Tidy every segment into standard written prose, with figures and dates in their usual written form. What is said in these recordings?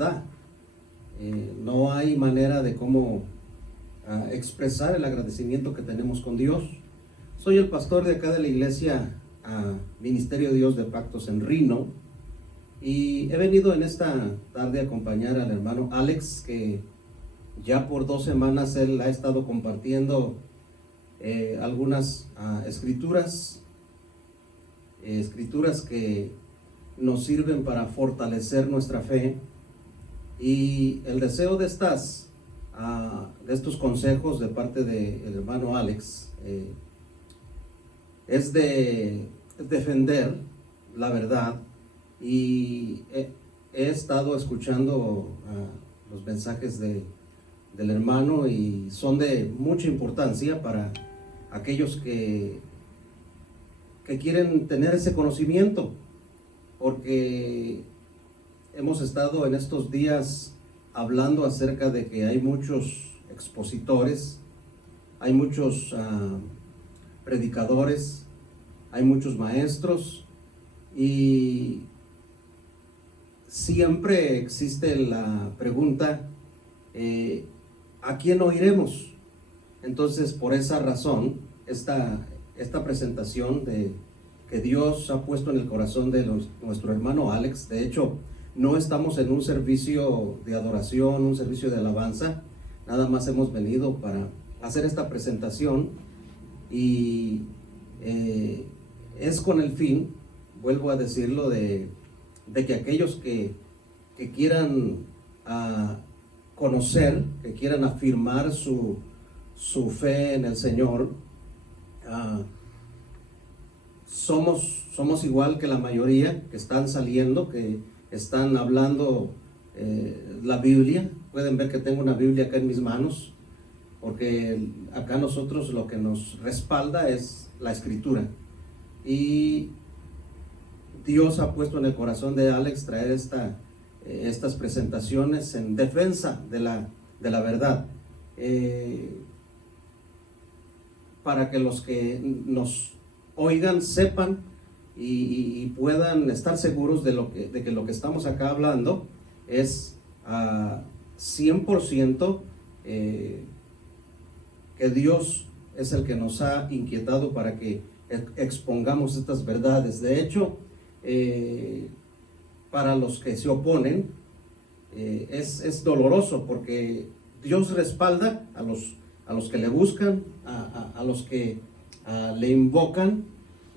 da. No hay manera de cómo expresar el agradecimiento que tenemos con Dios. Soy el pastor de acá de la iglesia Ministerio de Dios de Pactos en Reno, y he venido en esta tarde a acompañar al hermano Alex, que ya por 2 semanas él ha estado compartiendo algunas escrituras que nos sirven para fortalecer nuestra fe. Y el deseo de estos consejos de parte del hermano Alex es de defender la verdad. Y he estado escuchando los mensajes del hermano, y son de mucha importancia para aquellos que quieren tener ese conocimiento, porque hemos estado en estos días hablando acerca de que hay muchos expositores, hay muchos predicadores, hay muchos maestros, y siempre existe la pregunta, ¿a quién oiremos? Entonces, por esa razón, esta presentación que Dios ha puesto en el corazón de nuestro hermano Alex. De hecho, no estamos en un servicio de adoración, un servicio de alabanza. Nada más hemos venido para hacer esta presentación, y es con el fin, vuelvo a decirlo, de que aquellos que quieran conocer, que quieran afirmar su fe en el Señor, somos igual que la mayoría que están saliendo, que están hablando la Biblia. Pueden ver que tengo una Biblia acá en mis manos, porque acá nosotros lo que nos respalda es la Escritura. Y Dios ha puesto en el corazón de Alex traer estas presentaciones en defensa de la verdad, para que los que nos oigan sepan y puedan estar seguros de que lo que estamos acá hablando es 100% que Dios es el que nos ha inquietado para que expongamos estas verdades. De hecho, para los que se oponen, es doloroso, porque Dios respalda a los que le buscan, a los que le invocan.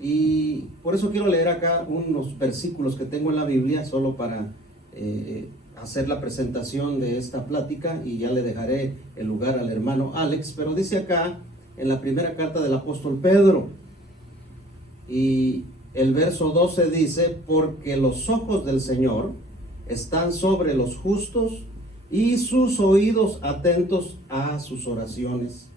Y por eso quiero leer acá unos versículos que tengo en la Biblia, solo para hacer la presentación de esta plática, y ya le dejaré el lugar al hermano Alex. Pero dice acá en la primera carta del apóstol Pedro, y el verso 12 dice: porque los ojos del Señor están sobre los justos, y sus oídos atentos a sus oraciones,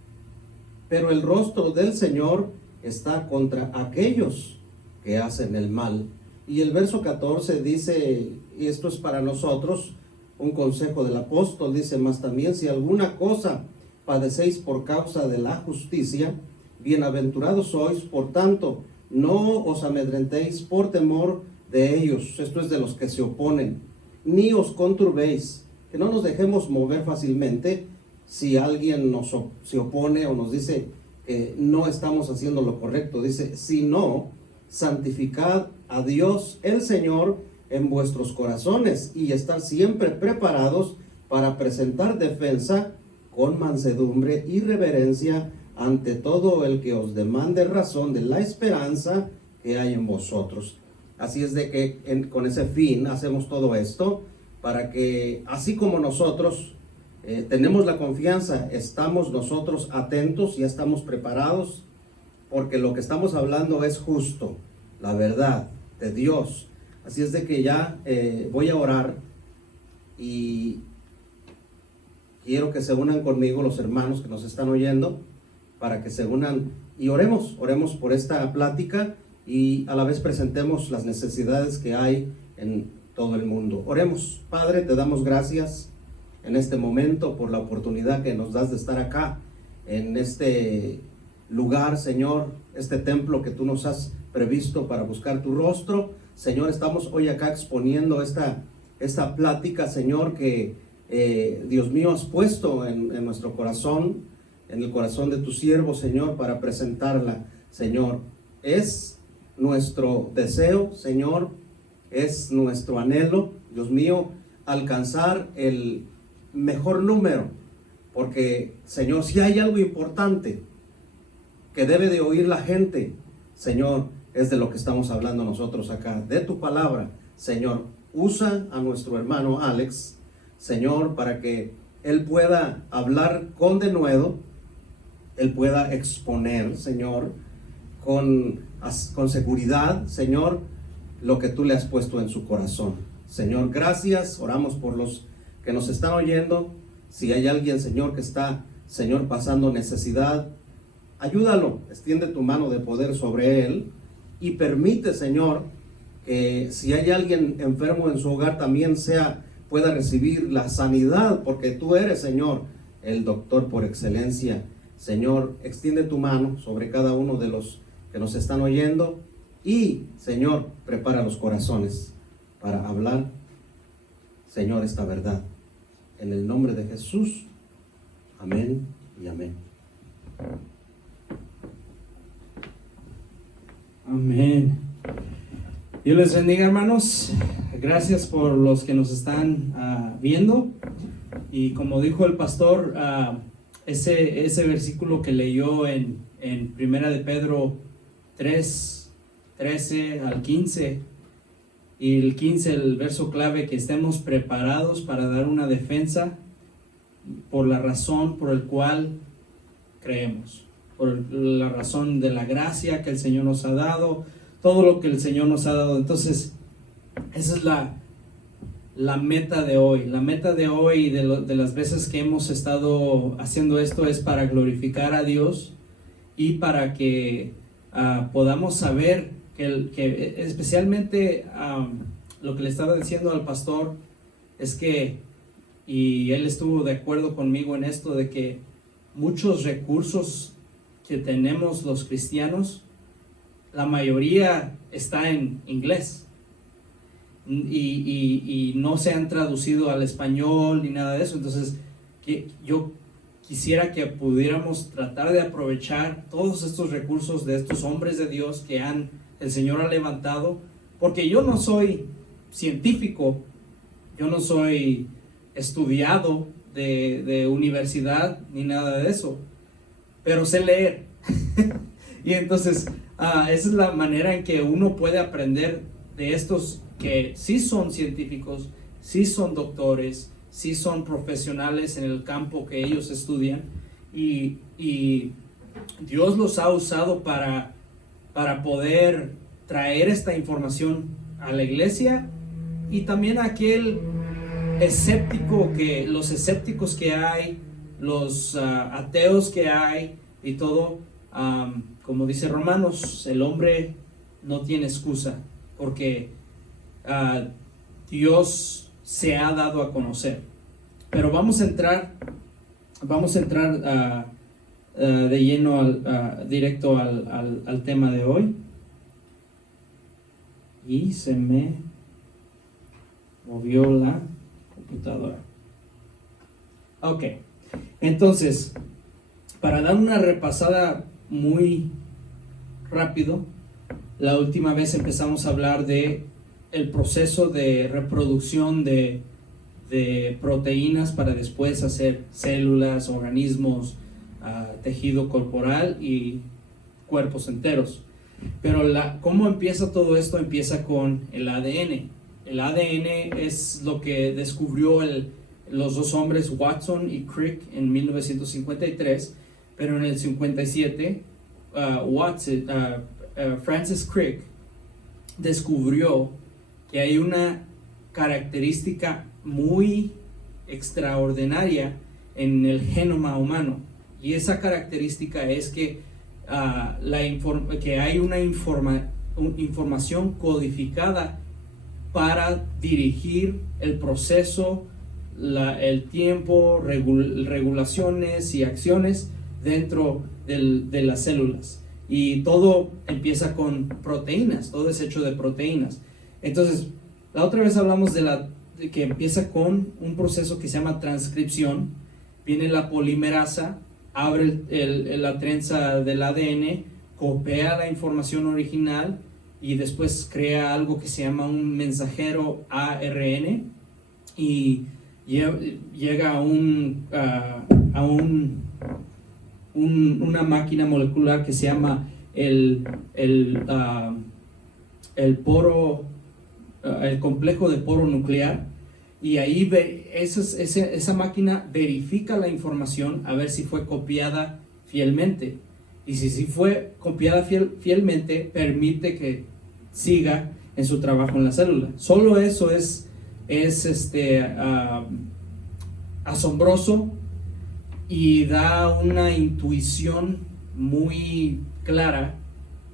pero el rostro del Señor está contra aquellos que hacen el mal. Y el verso 14 dice, y esto es para nosotros, un consejo del apóstol, dice: mas también si alguna cosa padecéis por causa de la justicia, bienaventurados sois. Por tanto, no os amedrentéis por temor de ellos, esto es de los que se oponen, ni os conturbéis, que no nos dejemos mover fácilmente si alguien se opone o nos dice que no estamos haciendo lo correcto. Dice: sino santificad a Dios el Señor en vuestros corazones, y estar siempre preparados para presentar defensa con mansedumbre y reverencia ante todo el que os demande razón de la esperanza que hay en vosotros. Así es de que con ese fin hacemos todo esto, para que así como nosotros tenemos la confianza, estamos nosotros atentos, ya estamos preparados, porque lo que estamos hablando es justo, la verdad de Dios. Así es de que ya voy a orar, y quiero que se unan conmigo los hermanos que nos están oyendo, para que se unan y oremos por esta plática, y a la vez presentemos las necesidades que hay en todo el mundo. Oremos. Padre, te damos gracias en este momento por la oportunidad que nos das de estar acá en este lugar, Señor, este templo que tú nos has previsto para buscar tu rostro. Señor, estamos hoy acá exponiendo esta esta plática, Señor, que Dios mío has puesto en nuestro corazón, en el corazón de tu siervo, Señor, para presentarla, Señor. Es nuestro deseo, Señor, es nuestro anhelo, Dios mío, alcanzar el mejor número, porque, Señor, si hay algo importante que debe de oír la gente, Señor, es de lo que estamos hablando nosotros acá, de tu palabra. Señor, usa a nuestro hermano Alex, Señor, para que él pueda hablar con denuedo, él pueda exponer, Señor, con seguridad, Señor, lo que tú le has puesto en su corazón. Señor, gracias, oramos por los que nos están oyendo. Si hay alguien, Señor, que está, Señor, pasando necesidad, ayúdalo, extiende tu mano de poder sobre él y permite, Señor, que si hay alguien enfermo en su hogar también pueda recibir la sanidad, porque tú eres, Señor, el doctor por excelencia. Señor, extiende tu mano sobre cada uno de los que nos están oyendo y, Señor, prepara los corazones para hablar, Señor, esta verdad. En el nombre de Jesús, amén y amén. Amén. Dios les bendiga, hermanos. Gracias por los que nos están viendo. Y como dijo el pastor, ese versículo que leyó en Primera de Pedro 3, 13 al 15, y el 15, el verso clave, que estemos preparados para dar una defensa por la razón por el cual creemos, por la razón de la gracia que el Señor nos ha dado, todo lo que el Señor nos ha dado. Entonces, esa es la meta de hoy. La meta de hoy, de las veces que hemos estado haciendo esto, es para glorificar a Dios y para que podamos saber que especialmente lo que le estaba diciendo al pastor es que, y él estuvo de acuerdo conmigo en esto, de que muchos recursos que tenemos los cristianos, la mayoría está en inglés y no se han traducido al español ni nada de eso. Entonces, yo quisiera que pudiéramos tratar de aprovechar todos estos recursos de estos hombres de Dios que el Señor ha levantado, porque yo no soy científico, yo no soy estudiado de universidad ni nada de eso, pero sé leer. Y entonces esa es la manera en que uno puede aprender de estos que sí son científicos, sí son doctores, sí son profesionales en el campo que ellos estudian, y Dios los ha usado para poder traer esta información a la iglesia, y también a aquel los escépticos que hay, los ateos que hay y todo. Como dice Romanos, el hombre no tiene excusa, porque Dios se ha dado a conocer. Pero vamos a entrar de lleno directo al tema de hoy. Y se me movió la computadora. Ok, entonces, para dar una repasada muy rápido, la última vez empezamos a hablar de el proceso de reproducción de proteínas para después hacer células, organismos, tejido corporal y cuerpos enteros. Pero ¿cómo empieza todo esto? Empieza con el ADN. El ADN es lo que descubrió los dos hombres Watson y Crick en 1953, pero en el 57 Francis Crick descubrió que hay una característica muy extraordinaria en el genoma humano, y esa característica es que hay una información codificada para dirigir el proceso, el tiempo, regulaciones y acciones dentro de las células. Y todo empieza con proteínas, todo es hecho de proteínas. Entonces, la otra vez hablamos de que empieza con un proceso que se llama transcripción. Viene la polimerasa, abre la trenza del ADN, copia la información original y después crea algo que se llama un mensajero ARN y llega a una máquina molecular que se llama el complejo de poro nuclear, y ahí esa máquina verifica la información a ver si fue copiada fielmente, y si fue copiada fielmente, permite que siga en su trabajo en la célula. Solo eso es asombroso y da una intuición muy clara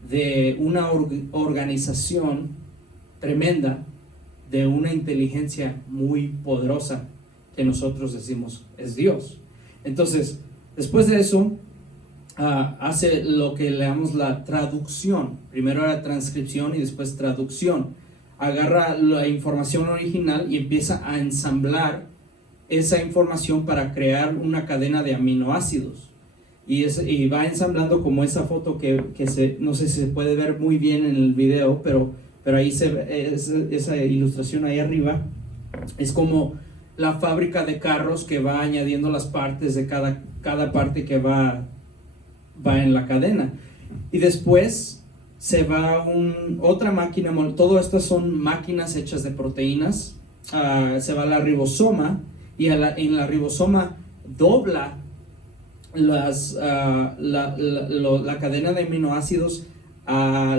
de una organización tremenda, de una inteligencia muy poderosa que nosotros decimos es Dios. Entonces, después de eso, hace lo que le llamamos la traducción. Primero era transcripción y después traducción. Agarra la información original y empieza a ensamblar esa información para crear una cadena de aminoácidos. Y va ensamblando como esa foto que no sé si se puede ver muy bien en el video, pero ahí esa ilustración ahí arriba es como la fábrica de carros que va añadiendo las partes de cada parte que va en la cadena. Y después se va otra máquina, todo esto son máquinas hechas de proteínas. Se va a la ribosoma y en la ribosoma dobla la cadena de aminoácidos a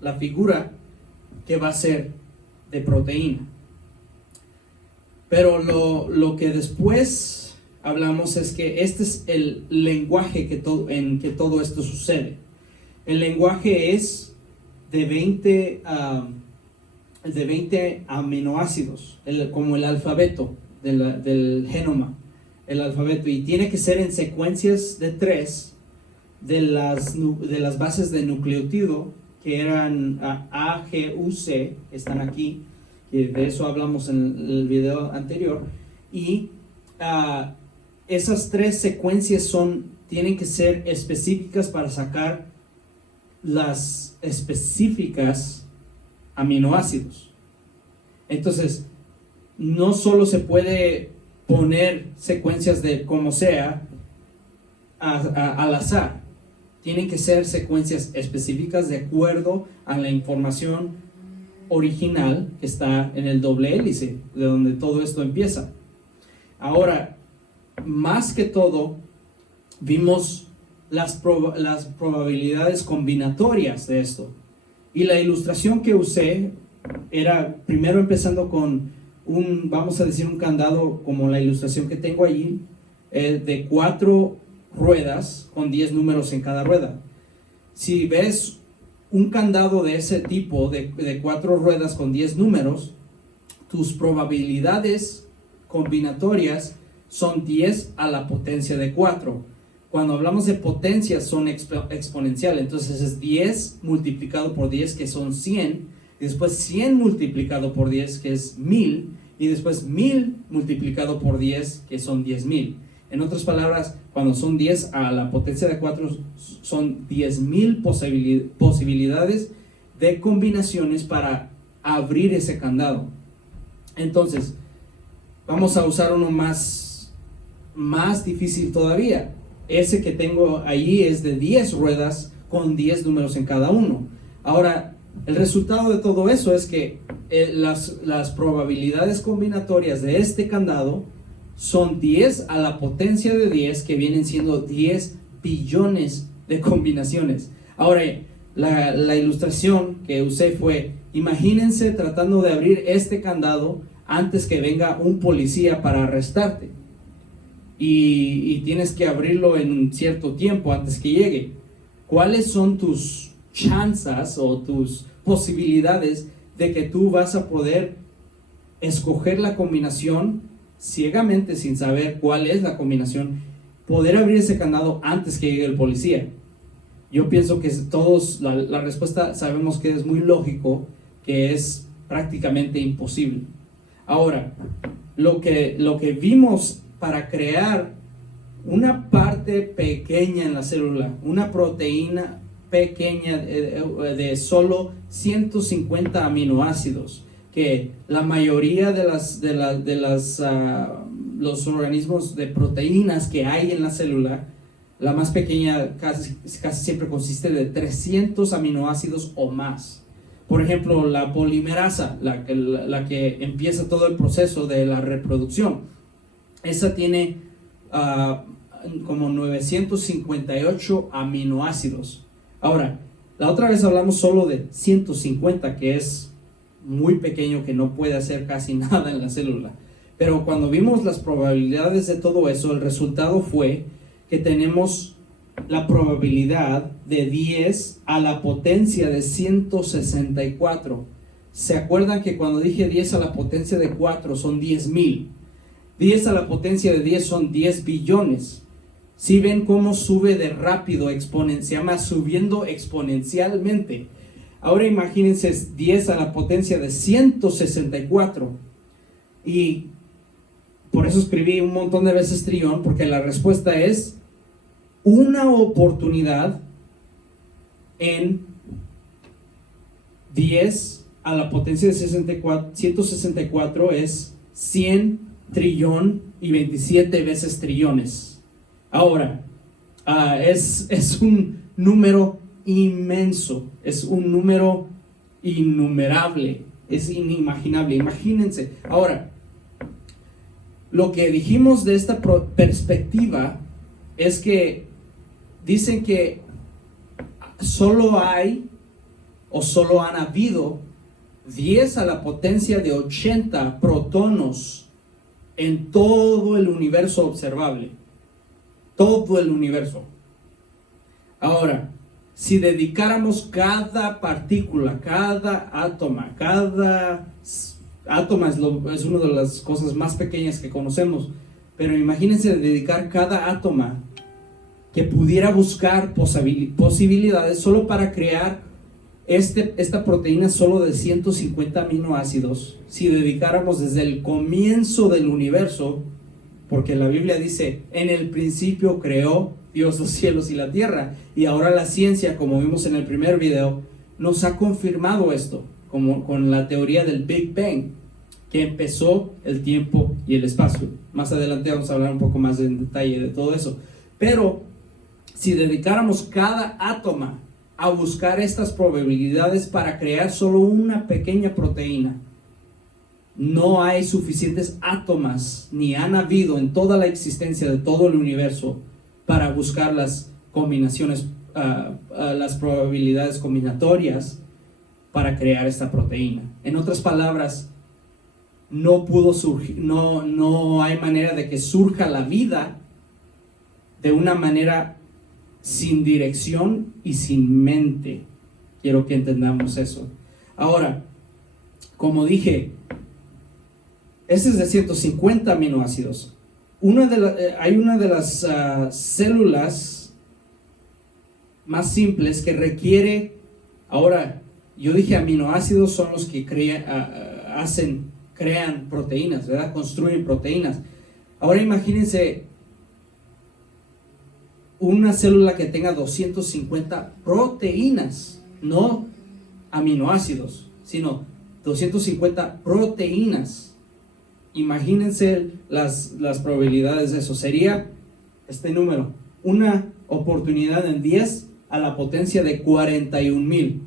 la figura que va a ser de proteína. Pero lo que después hablamos es que este es el lenguaje en que todo esto sucede. El lenguaje es de 20 aminoácidos, como el alfabeto del genoma, el alfabeto, y tiene que ser en secuencias de 3 de las bases de nucleótido, que eran A, G, U, C, que están aquí, que de eso hablamos en el video anterior, y esas 3 secuencias tienen que ser específicas para sacar las específicas aminoácidos. Entonces, no solo se puede poner secuencias de como sea al azar. Tienen que ser secuencias específicas de acuerdo a la información original que está en el doble hélice, de donde todo esto empieza. Ahora, más que todo, vimos las probabilidades combinatorias de esto. Y la ilustración que usé era primero empezando con vamos a decir, un candado como la ilustración que tengo allí, de 4 ruedas con 10 números en cada rueda. Si ves un candado de ese tipo, de 4 ruedas con 10 números, tus probabilidades combinatorias son 10 a la potencia de 4. Cuando hablamos de potencias son exponenciales, entonces es 10 multiplicado por 10, que son 100, y después 100 multiplicado por 10, que es 1000, y después 1000 multiplicado por 10, que son 10,000. En otras palabras, cuando son 10 a la potencia de 4, son 10,000 posibilidades de combinaciones para abrir ese candado. Entonces, vamos a usar uno más difícil todavía. Ese que tengo ahí es de 10 ruedas con 10 números en cada uno. Ahora, el resultado de todo eso es que las probabilidades combinatorias de este candado son 10 a la potencia de 10, que vienen siendo 10 billones de combinaciones. Ahora, la ilustración que usé fue, imagínense tratando de abrir este candado antes que venga un policía para arrestarte. Y tienes que abrirlo en un cierto tiempo antes que llegue. ¿Cuáles son tus chances o tus posibilidades de que tú vas a poder escoger la combinación ciegamente, sin saber cuál es la combinación, poder abrir ese candado antes que llegue el policía? yo pienso que todos, la respuesta sabemos que es muy lógico, que es prácticamente imposible. Ahora, lo que vimos para crear una parte pequeña en la célula, una proteína pequeña de solo 150 aminoácidos, que la mayoría de los organismos de proteínas que hay en la célula, la más pequeña casi siempre consiste de 300 aminoácidos o más. Por ejemplo, la polimerasa, la que empieza todo el proceso de la reproducción, esa tiene como 958 aminoácidos. Ahora, la otra vez hablamos solo de 150, que es muy pequeño, que no puede hacer casi nada en la célula. Pero cuando vimos las probabilidades de todo eso, el resultado fue que tenemos la probabilidad de 10 a la potencia de 164. ¿Se acuerdan que cuando dije 10 a la potencia de 4 son 10,000? 10 a la potencia de 10 son 10 billones. Si ven cómo sube de rápido, se llama subiendo exponencialmente. Ahora imagínense 10 a la potencia de 164. Y por eso escribí un montón de veces trillón, porque la respuesta es una oportunidad en 10 a la potencia de 164 es 100 trillón y 27 veces trillones. Ahora, es un número inmenso, es un número innumerable, es inimaginable. Imagínense. Ahora, lo que dijimos de esta perspectiva es que dicen que solo hay o solo han habido 10 a la potencia de 80 protonos en todo el universo observable. Todo el universo. Ahora, si dedicáramos cada partícula, cada átomo es una de las cosas más pequeñas que conocemos, pero imagínense dedicar cada átomo que pudiera buscar posibilidades solo para crear esta proteína solo de 150 aminoácidos. Si dedicáramos desde el comienzo del universo, porque la Biblia dice, en el principio creó Dios los cielos y la tierra, y ahora la ciencia, como vimos en el primer video, nos ha confirmado esto, como con la teoría del Big Bang, que empezó el tiempo y el espacio. Más adelante vamos a hablar un poco más en detalle de todo eso. Pero si dedicáramos cada átomo a buscar estas probabilidades para crear solo una pequeña proteína, no hay suficientes átomos, ni han habido en toda la existencia de todo el universo, para buscar las combinaciones, las probabilidades combinatorias para crear esta proteína. En otras palabras, no pudo surgir, no hay manera de que surja la vida de una manera sin dirección y sin mente. Quiero que entendamos eso. Ahora, como dije, este es de 150 aminoácidos. Hay una de las células más simples que requiere. Ahora, yo dije aminoácidos son los que crean proteínas, ¿verdad? Construyen proteínas. Ahora imagínense una célula que tenga 250 proteínas, no aminoácidos, sino 250 proteínas. Imagínense las probabilidades de eso. Sería este número, una oportunidad en 10 a la potencia de 41,000.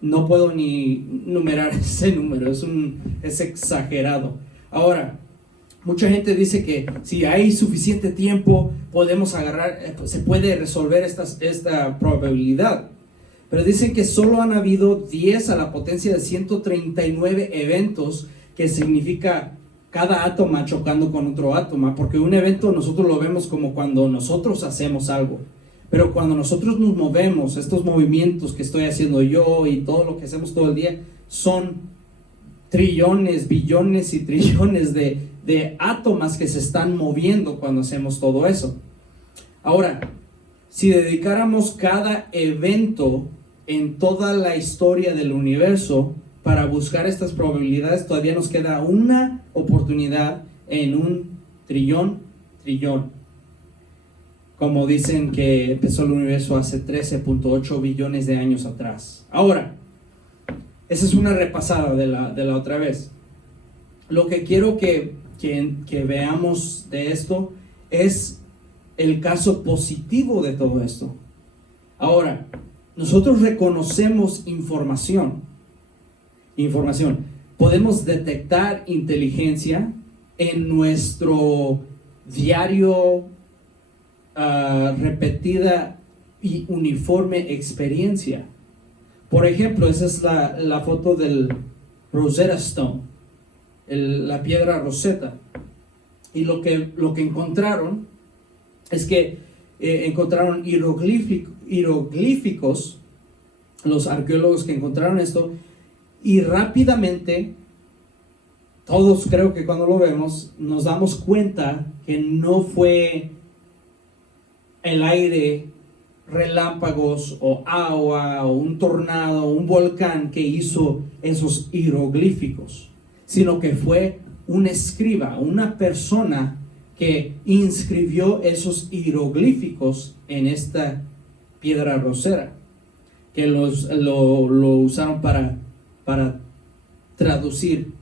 No puedo ni numerar ese número, es exagerado. Ahora, mucha gente dice que si hay suficiente tiempo podemos se puede resolver esta probabilidad. Pero dicen que solo han habido 10 a la potencia de 139 eventos, que significa cada átomo chocando con otro átomo, porque un evento nosotros lo vemos como cuando nosotros hacemos algo, pero cuando nosotros nos movemos, estos movimientos que estoy haciendo yo y todo lo que hacemos todo el día, son trillones, billones y trillones de átomos que se están moviendo cuando hacemos todo eso. Ahora, si dedicáramos cada evento en toda la historia del universo para buscar estas probabilidades, todavía nos queda una oportunidad en un trillón. Como dicen que empezó el universo hace 13.8 billones de años atrás. Ahora, esa es una repasada de la otra vez. Lo que quiero que veamos de esto es el caso positivo de todo esto. Ahora, nosotros reconocemos información. Podemos detectar inteligencia en nuestro diario, repetida y uniforme experiencia. Por ejemplo, esa es la foto del Rosetta Stone, la piedra Rosetta. Y lo que encontraron es que encontraron hieroglíficos, los arqueólogos que encontraron esto, y rápidamente, todos creo que cuando lo vemos, nos damos cuenta que no fue el aire, relámpagos o agua o un tornado o un volcán que hizo esos hieroglíficos, sino que fue un escriba, una persona que inscribió esos hieroglíficos en esta piedra rosera, que lo usaron para traducir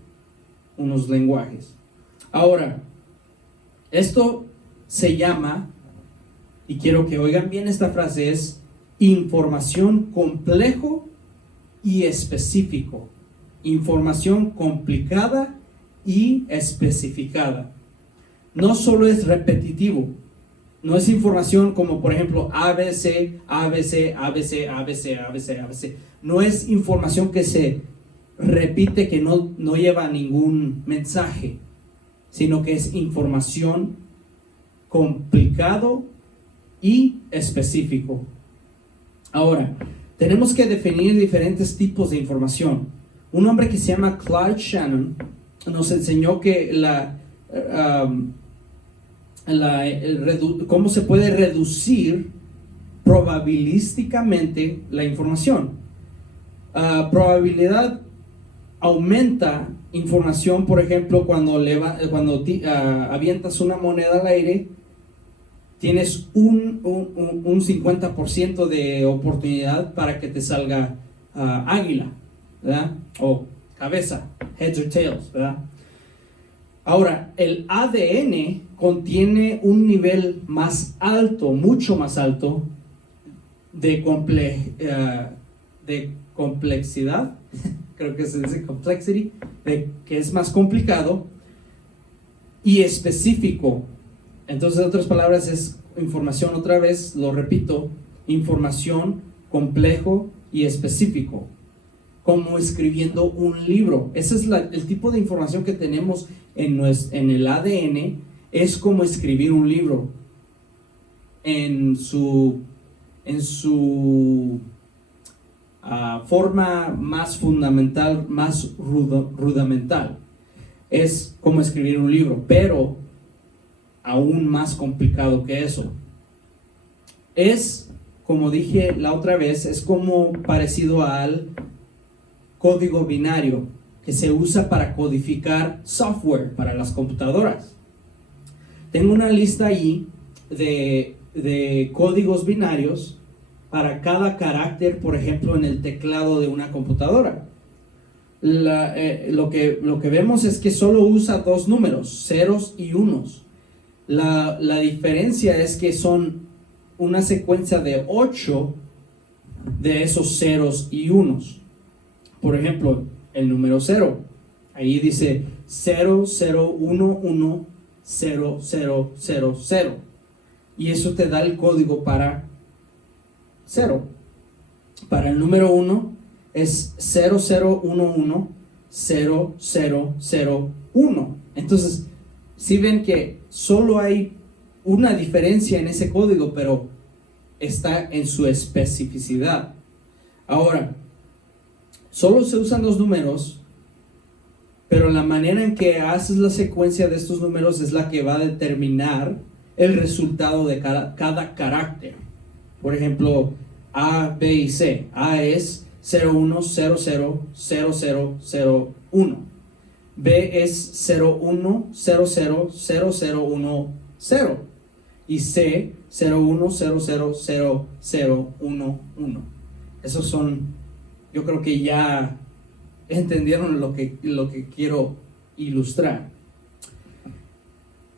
unos lenguajes. Ahora, esto se llama, y quiero que oigan bien esta frase, es información complejo y específico. Información complicada y especificada. No solo es repetitivo, no es información como por ejemplo ABC, ABC, ABC, ABC, ABC, ABC. No es información que se repite, que no lleva ningún mensaje, sino que es información complicado y específico. Ahora, tenemos que definir diferentes tipos de información. Un hombre que se llama Clyde Shannon nos enseñó que cómo se puede reducir probabilísticamente la información. Probabilidad aumenta información, por ejemplo, cuando avientas una moneda al aire, tienes un 50% de oportunidad para que te salga águila, ¿verdad? O cabeza, heads or tails, ¿verdad? Ahora, el ADN contiene un nivel más alto, mucho más alto, de complejidad, creo que se dice complexity, que es más complicado y específico. Entonces, en otras palabras, es información, otra vez, lo repito, información complejo y específico, como escribiendo un libro. Ese es el tipo de información que tenemos en el ADN, es como escribir un libro en su forma más fundamental, más rudimental. Es como escribir un libro, pero aún más complicado que eso. Es, como dije la otra vez, es como parecido al código binario que se usa para codificar software para las computadoras. Tengo una lista ahí de códigos binarios para cada carácter, por ejemplo, en el teclado de una computadora. Lo que vemos es que solo usa dos números, ceros y unos. La diferencia es que son una secuencia de 8 de esos ceros y unos. Por ejemplo, el número 0, ahí dice 0, 0, 1, 1, 0, 0, 0, 0. Y eso te da el código para 0. Para el número 1 es 0, 0, 1, 1, 0, 0, 0, 1. Entonces, si ven que solo hay una diferencia en ese código, pero está en su especificidad. Ahora, solo se usan los números, pero la manera en que haces la secuencia de estos números es la que va a determinar el resultado de cada carácter. Por ejemplo, A, B y C. A es 01000001. B es 01000010 y C 01000011. Esos son, yo creo que ya entendieron lo que quiero ilustrar.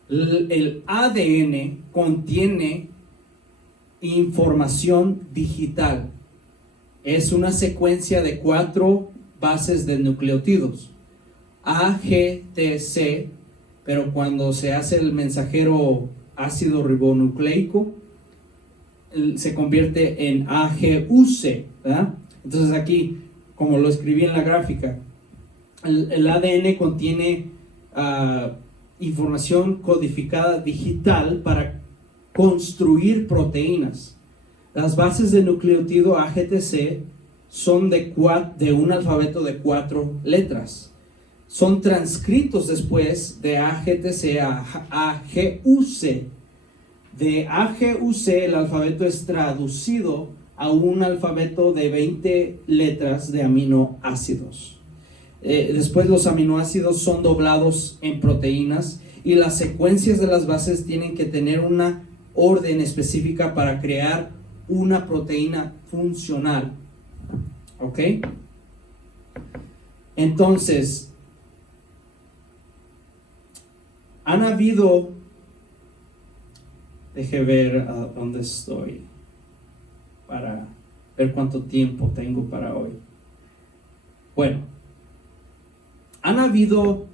El ADN contiene información digital. Es una secuencia de 4 bases de nucleótidos. A, G, T, C, pero cuando se hace el mensajero ácido ribonucleico, se convierte en AGUC, ¿verdad? Entonces aquí, como lo escribí en la gráfica, el ADN contiene información codificada digital para construir proteínas. Las bases de nucleótido AGTC son de un alfabeto de 4 letras. Son transcritos después de AGTC a AGUC. De AGUC el alfabeto es traducido a un alfabeto de 20 letras de aminoácidos. Después los aminoácidos son doblados en proteínas y las secuencias de las bases tienen que tener una orden específica para crear una proteína funcional. ¿Ok? Entonces, han habido, deje ver a dónde estoy para ver cuánto tiempo tengo para hoy. Bueno, han habido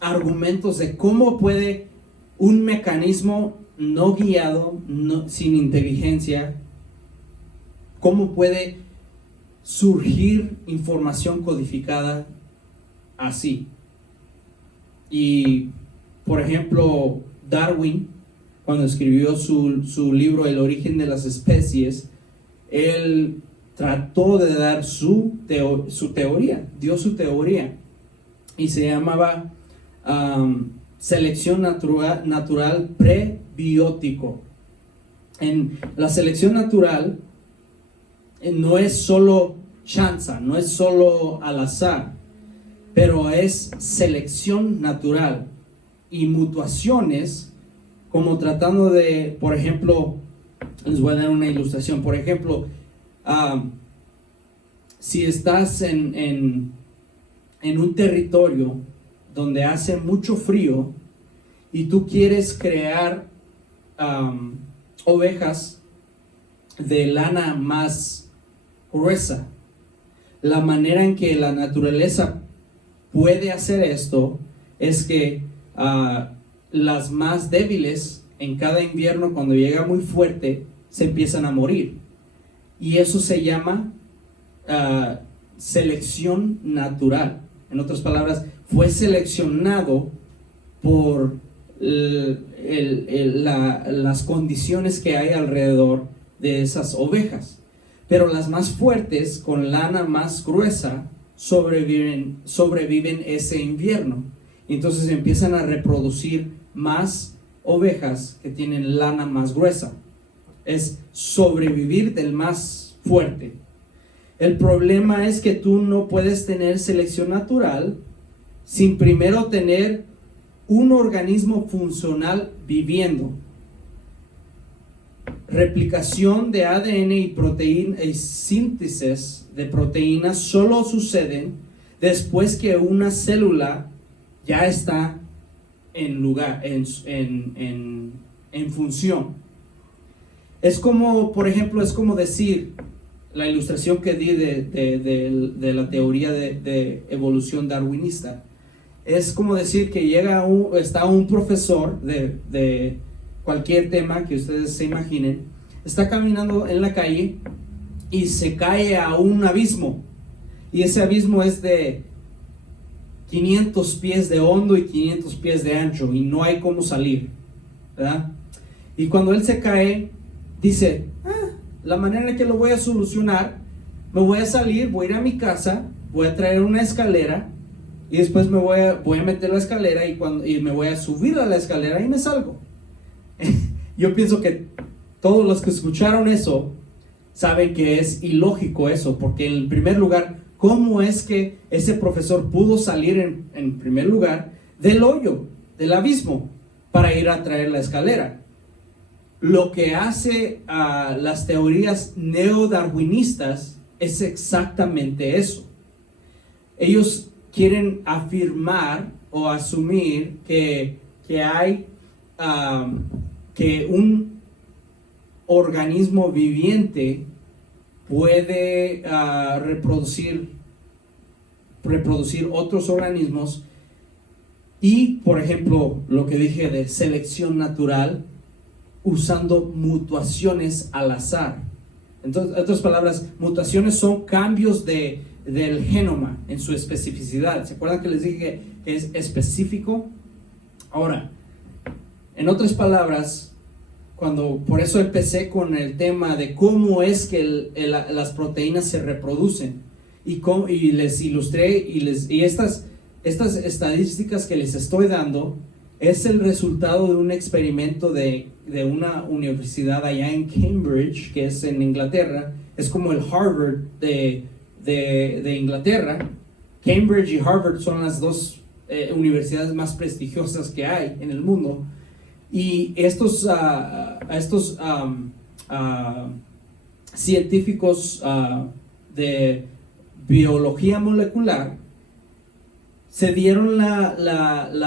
argumentos de cómo puede un mecanismo no guiado, sin inteligencia, cómo puede surgir información codificada así. Y por ejemplo, Darwin, cuando escribió su libro El origen de las especies, él trató de dar su teoría, dio su teoría, y se llamaba selección natural prebiótico. En la selección natural no es solo chanza, no es solo al azar, pero es selección natural y mutuaciones, como tratando de, por ejemplo, les voy a dar una ilustración. Por ejemplo, si estás en un territorio donde hace mucho frío y tú quieres crear ovejas de lana más gruesa, la manera en que la naturaleza puede hacer esto es que las más débiles en cada invierno, cuando llega muy fuerte, se empiezan a morir, y eso se llama selección natural. En otras palabras, fue seleccionado por las condiciones que hay alrededor de esas ovejas. Pero las más fuertes, con lana más gruesa, sobreviven ese invierno. Entonces empiezan a reproducir más ovejas que tienen lana más gruesa. Es sobrevivir del más fuerte. El problema es que tú no puedes tener selección natural sin primero tener un organismo funcional viviendo. Replicación de ADN y proteína y síntesis de proteínas solo suceden después que una célula ya está en función. Es como, por ejemplo, es como decir, la ilustración que di de la teoría de evolución darwinista, es como decir que está un profesor de cualquier tema que ustedes se imaginen, está caminando en la calle y se cae a un abismo, y ese abismo es de 500 pies de hondo y 500 pies de ancho, y no hay cómo salir, ¿verdad? Y cuando él se cae, dice, la manera en que lo voy a solucionar, me voy a salir, voy a ir a mi casa, voy a traer una escalera, y después me voy a meter la escalera y me voy a subir a la escalera y me salgo. Yo pienso que todos los que escucharon eso saben que es ilógico eso, porque en primer lugar, ¿cómo es que ese profesor pudo salir en primer lugar del hoyo, del abismo, para ir a traer la escalera? Lo que hace a las teorías neodarwinistas es exactamente eso. Ellos quieren afirmar o asumir que hay que un organismo viviente puede reproducir otros organismos y, por ejemplo, lo que dije de selección natural, usando mutaciones al azar. Entonces, en otras palabras, mutaciones son cambios del genoma en su especificidad. ¿Se acuerdan que les dije que es específico? Ahora, en otras palabras, por eso empecé con el tema de cómo es que las proteínas se reproducen y les ilustré y estas estadísticas que les estoy dando es el resultado de un experimento de una universidad allá en Cambridge, que es en Inglaterra. Es como el Harvard de Inglaterra. Cambridge y Harvard son las dos universidades más prestigiosas que hay en el mundo. Y estos científicos de biología molecular se dieron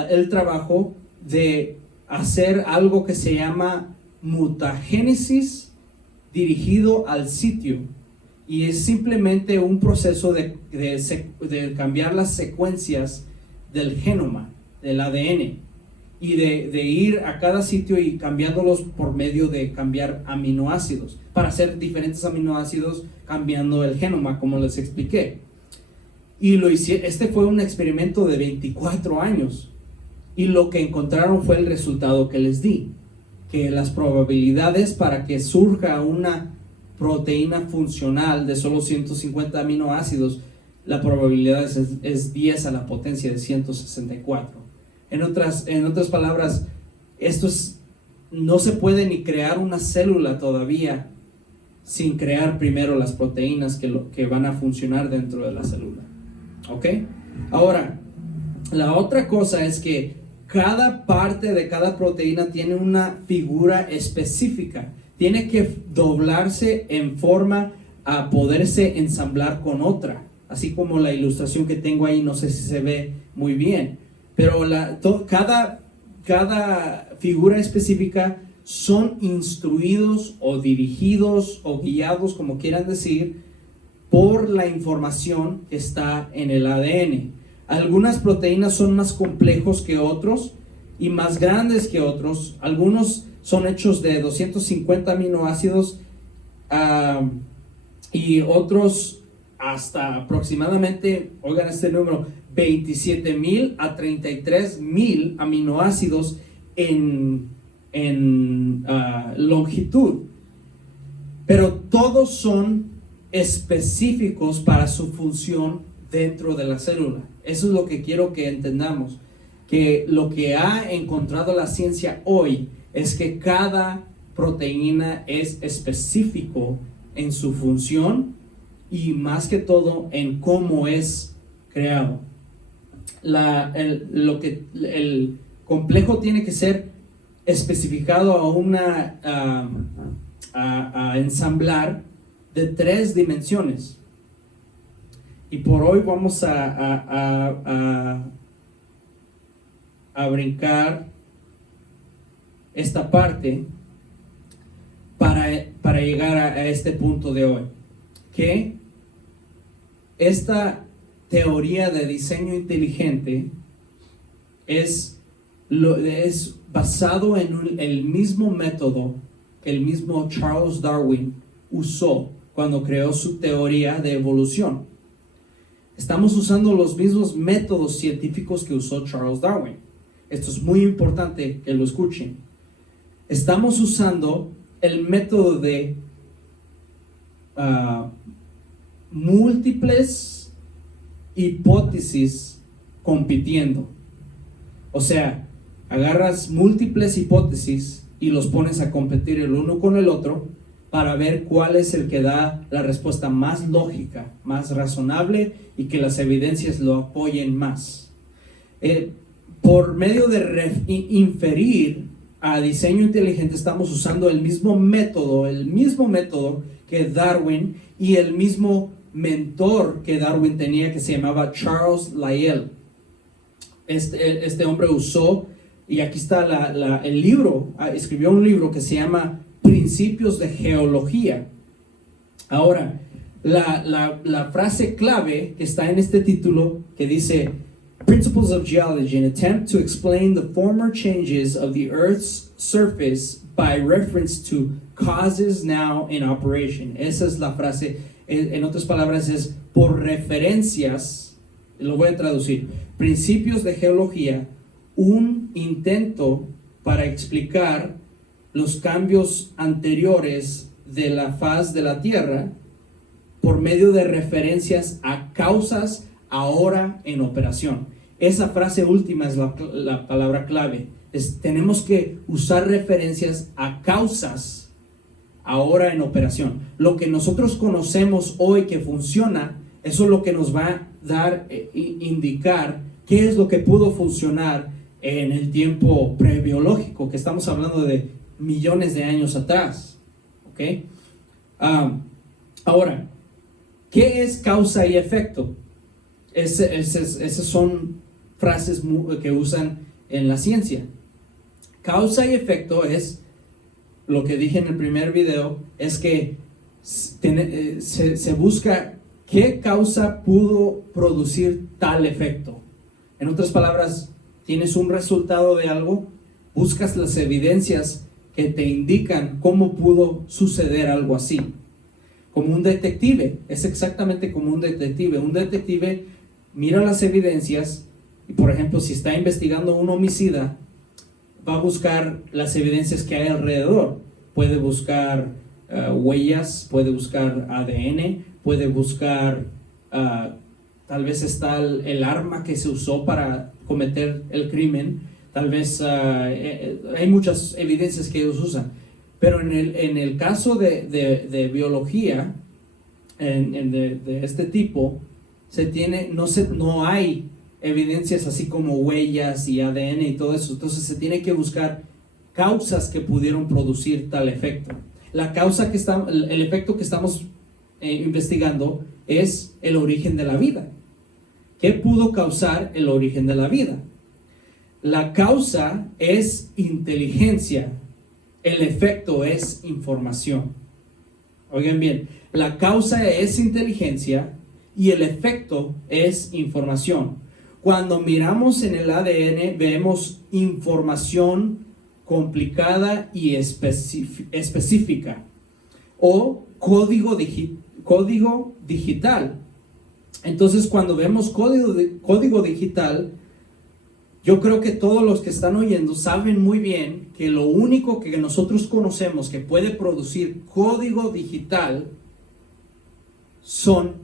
el trabajo de hacer algo que se llama mutagénesis dirigido al sitio, y es simplemente un proceso de cambiar las secuencias del genoma, del ADN, y de ir a cada sitio y cambiándolos por medio de cambiar aminoácidos, para hacer diferentes aminoácidos cambiando el genoma, como les expliqué. Y este fue un experimento de 24 años, y lo que encontraron fue el resultado que les di, que las probabilidades para que surja una proteína funcional de solo 150 aminoácidos, la probabilidad es 10 a la potencia de 164. En otras palabras, no se puede ni crear una célula todavía sin crear primero las proteínas que van a funcionar dentro de la célula. ¿Ok? Ahora, la otra cosa es que cada parte de cada proteína tiene una figura específica. Tiene que doblarse en forma a poderse ensamblar con otra. Así como la ilustración que tengo ahí, no sé si se ve muy bien. Pero cada figura específica son instruidos o dirigidos o guiados, como quieran decir, por la información que está en el ADN. Algunas proteínas son más complejos que otros y más grandes que otros. Algunos son hechos de 250 aminoácidos y otros hasta aproximadamente, oigan este número, 27,000 a 33,000 aminoácidos en longitud. Pero todos son específicos para su función dentro de la célula. Eso es lo que quiero que entendamos, que lo que ha encontrado la ciencia hoy es que cada proteína es específico en su función y más que todo en cómo es creado. El complejo tiene que ser especificado a ensamblar de 3 dimensiones. Y por hoy vamos a brincar esta parte para llegar a este punto de hoy, que esta teoría de diseño inteligente es basado en el mismo método que el mismo Charles Darwin usó cuando creó su teoría de evolución. Estamos usando los mismos métodos científicos que usó Charles Darwin. Esto es muy importante que lo escuchen. Estamos usando el método de múltiples hipótesis compitiendo. O sea, agarras múltiples hipótesis y los pones a competir el uno con el otro para ver cuál es el que da la respuesta más lógica, más razonable y que las evidencias lo apoyen más. Por medio de inferir a diseño inteligente estamos usando el mismo método que Darwin y el mismo mentor que Darwin tenía, que se llamaba Charles Lyell. Este hombre usó, y aquí está el libro, escribió un libro que se llama Principios de Geología. Ahora, la frase clave que está en este título, que dice Principles of Geology, an attempt to explain the former changes of the Earth's surface by reference to causes now in operation. Esa es la frase. En otras palabras, es por referencias, lo voy a traducir, Principios de Geología, un intento para explicar los cambios anteriores de la faz de la Tierra por medio de referencias a causas ahora en operación. Esa frase última es la palabra clave. Tenemos que usar referencias a causas ahora en operación. Lo que nosotros conocemos hoy que funciona, eso es lo que nos va a dar, indicar qué es lo que pudo funcionar en el tiempo prebiológico, que estamos hablando de millones de años atrás. ¿Ok? Ahora, ¿qué es causa y efecto? Esas son frases que usan en la ciencia. Causa y efecto es lo que dije en el primer video, es que se busca qué causa pudo producir tal efecto. En otras palabras, tienes un resultado de algo, buscas las evidencias que te indican cómo pudo suceder algo así. Como un detective, es exactamente como un detective. Un detective mira las evidencias y, por ejemplo, si está investigando un homicida, va a buscar las evidencias que hay alrededor. Puede buscar huellas, puede buscar ADN, puede buscar, tal vez está el arma que se usó para cometer el crimen, tal vez hay muchas evidencias que ellos usan. Pero en el caso de biología, de este tipo, no hay evidencias así como huellas y ADN y todo eso. Entonces se tiene que buscar causas que pudieron producir tal efecto. El efecto que estamos investigando es el origen de la vida. ¿Qué pudo causar el origen de la vida? La causa es inteligencia, el efecto es información. Oigan bien, la causa es inteligencia y el efecto es información. Cuando miramos en el ADN, vemos información complicada y específica, o código digital. Entonces, cuando vemos código digital, yo creo que todos los que están oyendo saben muy bien que lo único que nosotros conocemos que puede producir código digital son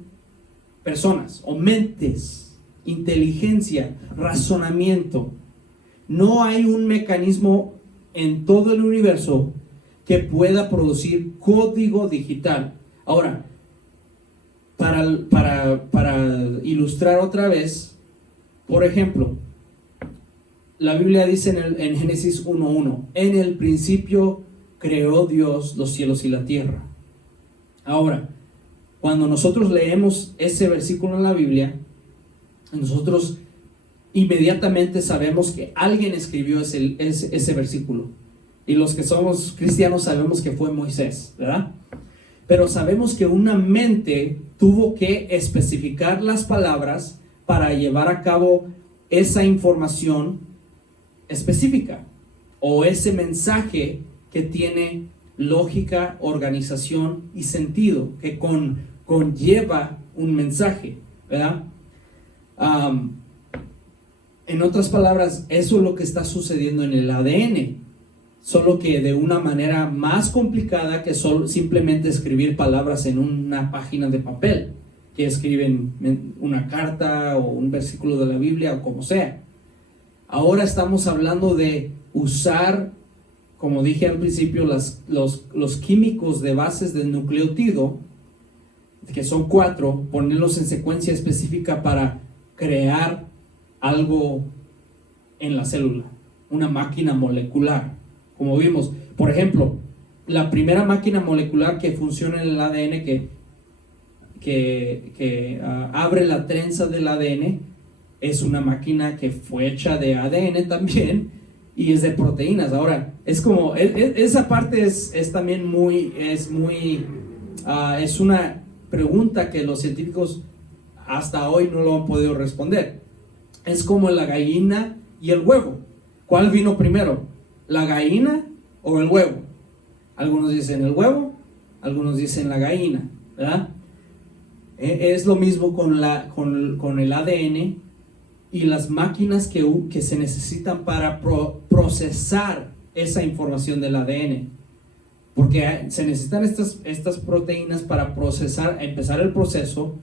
personas o mentes, inteligencia, razonamiento. No hay un mecanismo en todo el universo que pueda producir código digital. Ahora, para ilustrar otra vez, por ejemplo, la Biblia dice en Génesis 1:1, en el principio creó Dios los cielos y la tierra. Ahora, cuando nosotros leemos ese versículo en la Biblia, nosotros inmediatamente sabemos que alguien escribió ese versículo. Y los que somos cristianos sabemos que fue Moisés, ¿verdad? Pero sabemos que una mente tuvo que especificar las palabras para llevar a cabo esa información específica o ese mensaje que tiene lógica, organización y sentido, que conlleva un mensaje, ¿verdad? En otras palabras, eso es lo que está sucediendo en el ADN, solo que de una manera más complicada que simplemente escribir palabras en una página de papel, que escriben una carta o un versículo de la Biblia o como sea. Ahora estamos hablando de usar como dije al principio, los químicos de bases del nucleótido, que son 4, ponerlos en secuencia específica para crear algo en la célula, una máquina molecular. Como vimos, por ejemplo, la primera máquina molecular que funciona en el ADN, que abre la trenza del ADN, es una máquina que fue hecha de ADN también y es de proteínas. Ahora, es como, esa parte es también es una pregunta que los científicos hasta hoy no lo han podido responder. Es como la gallina y el huevo. ¿Cuál vino primero? ¿La gallina o el huevo? Algunos dicen el huevo, algunos dicen la gallina, ¿verdad? Es lo mismo con el ADN y las máquinas que se necesitan para procesar esa información del ADN. Porque se necesitan estas proteínas para empezar el proceso,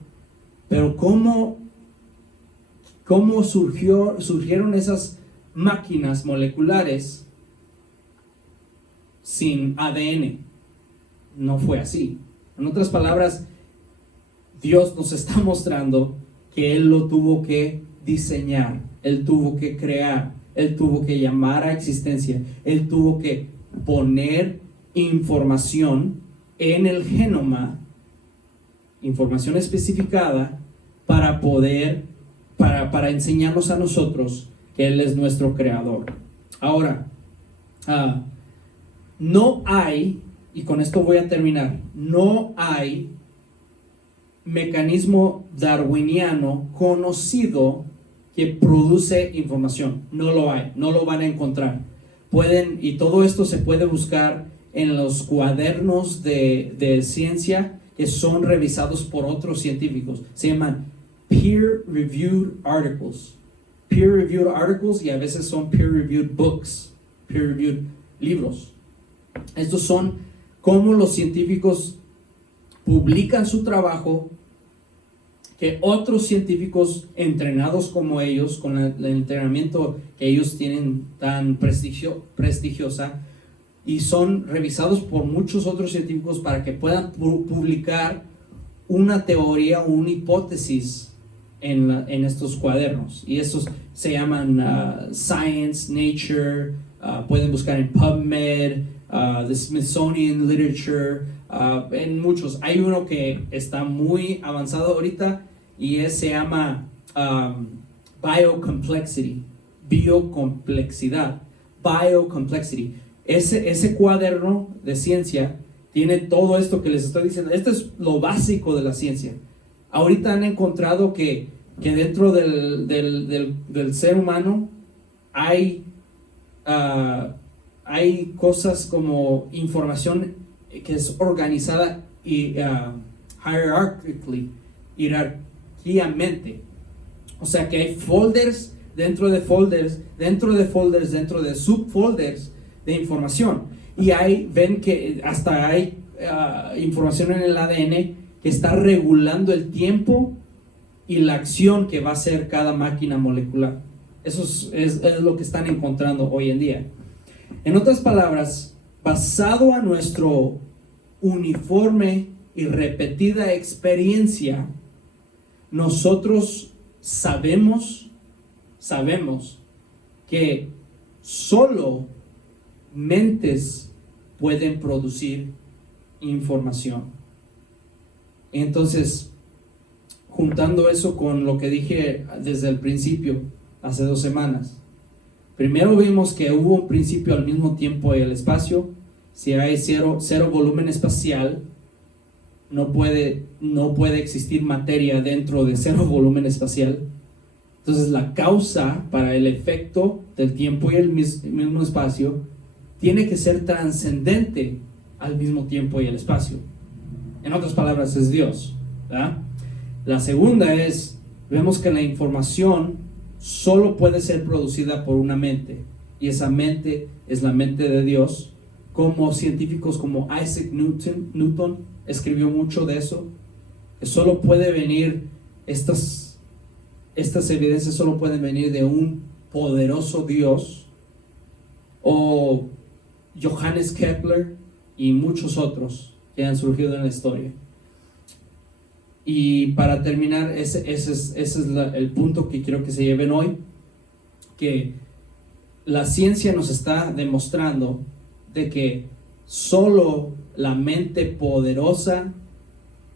pero ¿cómo surgieron esas máquinas moleculares sin ADN? No fue así. En otras palabras, Dios nos está mostrando que Él lo tuvo que diseñar, Él tuvo que crear, Él tuvo que llamar a existencia, Él tuvo que poner información en el genoma, información especificada para enseñarnos a nosotros que Él es nuestro creador. Ahora, no hay, y con esto voy a terminar, no hay mecanismo darwiniano conocido que produce información. No lo hay, no lo van a encontrar. Y todo esto se puede buscar en los cuadernos de ciencia que son revisados por otros científicos. Se llaman peer-reviewed articles. Peer-reviewed articles, y a veces son peer-reviewed books, peer-reviewed libros. Estos son cómo los científicos publican su trabajo, que otros científicos entrenados como ellos, con el entrenamiento que ellos tienen tan prestigiosa, y son revisados por muchos otros científicos para que puedan publicar una teoría o una hipótesis en estos cuadernos. Y estos se llaman Science, Nature, pueden buscar en PubMed, the Smithsonian Literature, en muchos. Hay uno que está muy avanzado ahorita y se llama biocomplexidad. Ese cuaderno de ciencia tiene todo esto que les estoy diciendo. Esto es lo básico de la ciencia. Ahorita han encontrado que dentro del ser humano hay cosas como información que es organizada y jerarquíamente. O sea que hay folders dentro de folders, dentro de folders, dentro de subfolders de información. Y ven que hasta hay información en el ADN que está regulando el tiempo y la acción que va a hacer cada máquina molecular. Eso es lo que están encontrando hoy en día. En otras palabras, basado a nuestro uniforme y repetida experiencia, nosotros sabemos que solo mentes pueden producir información. Entonces, juntando eso con lo que dije desde el principio, hace 2 semanas, primero vimos que hubo un principio al mismo tiempo y el espacio. Si hay cero volumen espacial, no puede existir materia dentro de cero volumen espacial. Entonces la causa para el efecto del tiempo y el mismo espacio tiene que ser trascendente al mismo tiempo y el espacio. En otras palabras, es Dios, ¿verdad? La segunda vemos que la información solo puede ser producida por una mente, y esa mente es la mente de Dios. Como científicos como Isaac Newton escribió mucho de eso, que solo puede venir, estas evidencias solo pueden venir de un poderoso Dios, o Johannes Kepler y muchos otros que han surgido en la historia. Y para terminar, ese es el punto que quiero que se lleven hoy, que la ciencia nos está demostrando de que solo la mente poderosa,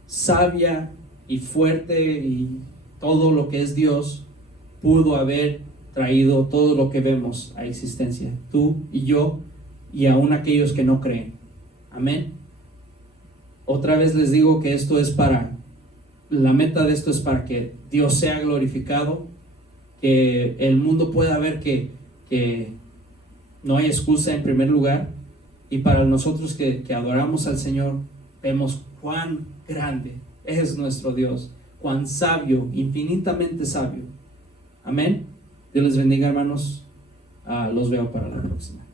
sabia y fuerte y todo lo que es Dios pudo haber traído todo lo que vemos a existencia, tú y yo y aún aquellos que no creen. Amén. Otra vez les digo que la meta de esto es para que Dios sea glorificado, que el mundo pueda ver que no hay excusa en primer lugar, y para nosotros que adoramos al Señor, vemos cuán grande es nuestro Dios, cuán sabio, infinitamente sabio. Amén. Dios les bendiga, hermanos. Los veo para la próxima.